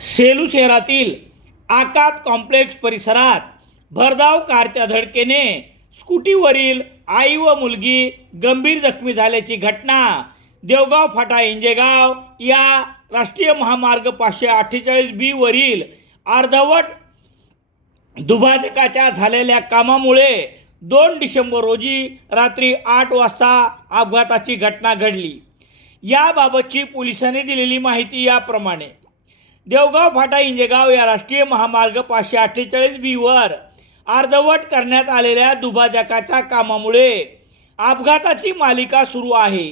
सेलू शहरातील आकात कॉम्प्लेक्स परिसरात भरधाव कारच्या धडकेने स्कूटीवरील आई व मुलगी गंभीर जखमी झाल्याची घटना देवगाव फाटा इंजेगाव या राष्ट्रीय महामार्ग पाचशे अठ्ठेचाळीस बीवरील अर्धवट दुभाजकाच्या झालेल्या कामामुळे दोन डिसेंबर रोजी रात्री आठ वाजता अपघाताची घटना घडली. याबाबतची पोलिसांनी दिलेली माहिती याप्रमाणे. देवगाव फाटा इंजेगाव या राष्ट्रीय महामार्ग पाचशे अठ्ठेचाळीस बीवर अर्धवट करण्यात आलेल्या दुभाजकाच्या कामामुळे अपघाताची मालिका सुरू आहे.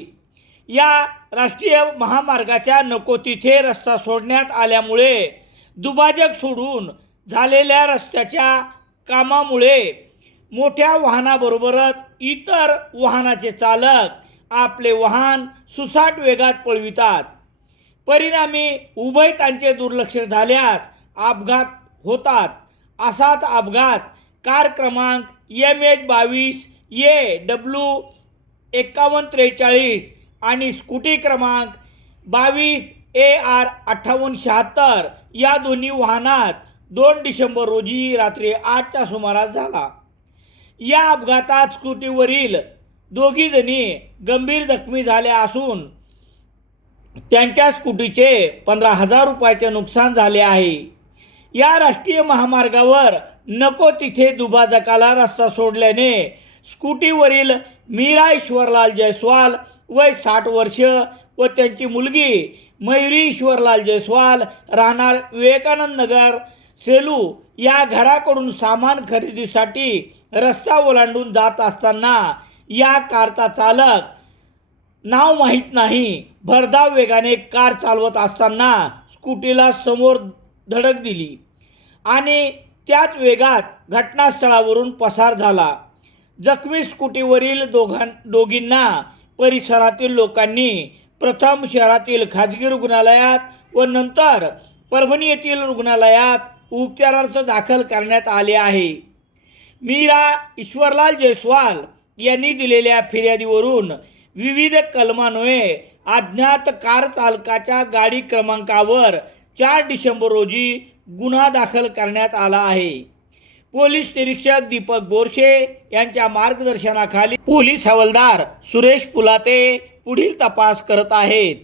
या राष्ट्रीय महामार्गाच्या नको तिथे रस्ता सोडण्यात आल्यामुळे दुभाजक सोडून झालेल्या रस्त्याच्या कामामुळे मोठ्या वाहनाबरोबरच इतर वाहनाचे चालक आपले वाहन सुसाट वेगात पळवितात. परिणामी उभयतांचे दुर्लक्ष झाल्यास अपघात होतात. असाच अपघात कार क्रमांक एम एच बावीस ए डब्ल्यू एक्कावन्न त्रेचाळीस आणि स्कूटी क्रमांक बावीस ए आर अठ्ठावन्न शहात्तर या दोन्ही वाहनात दोन डिसेंबर रोजी रात्री आठच्या सुमारास झाला. या अपघातात स्कूटीवरील दोघीजणी गंभीर जखमी झाल्या असून त्यांच्या स्कूटीचे पंधरा हजार रुपयाचे नुकसान झाले आहे. या राष्ट्रीय महामार्गावर नको तिथे दुभाजकाला रस्ता सोडल्याने स्कूटीवरील मीरा ईश्वरलाल जयस्वाल वय साठ वर्ष व त्यांची मुलगी मयुरी ईश्वरलाल जयस्वाल राहणार विवेकानंद नगर सेलू या घराकडून सामान खरेदीसाठी रस्ता ओलांडून जात असताना या कारचा चालक नाव माहीत नाही. भरधाव वेगाने कार चालवत असताना स्कूटीला समोर धडक दिली आणि त्याच वेगात घटनास्थळावरून पसार झाला. जखमी स्कूटीवरील दोघां दोघींना परिसरातील लोकांनी प्रथम शहरातील खाजगी रुग्णालयात व नंतर परभणी येथील रुग्णालयात उपचारार्थ दाखल करण्यात आले आहे. मीरा ईश्वरलाल जयस्वाल यांनी दिलेल्या फिर्यादीवरून विविध कलमान्वये अज्ञात कार चालकाच्या गाडी क्रमांकावर चार डिसेंबर रोजी गुन्हा दाखल करण्यात आला आहे. पोलीस निरीक्षक दीपक बोरशे यांच्या मार्गदर्शनाखाली पोलीस हवालदार सुरेश पुलाते पुढील तपास करत आहेत.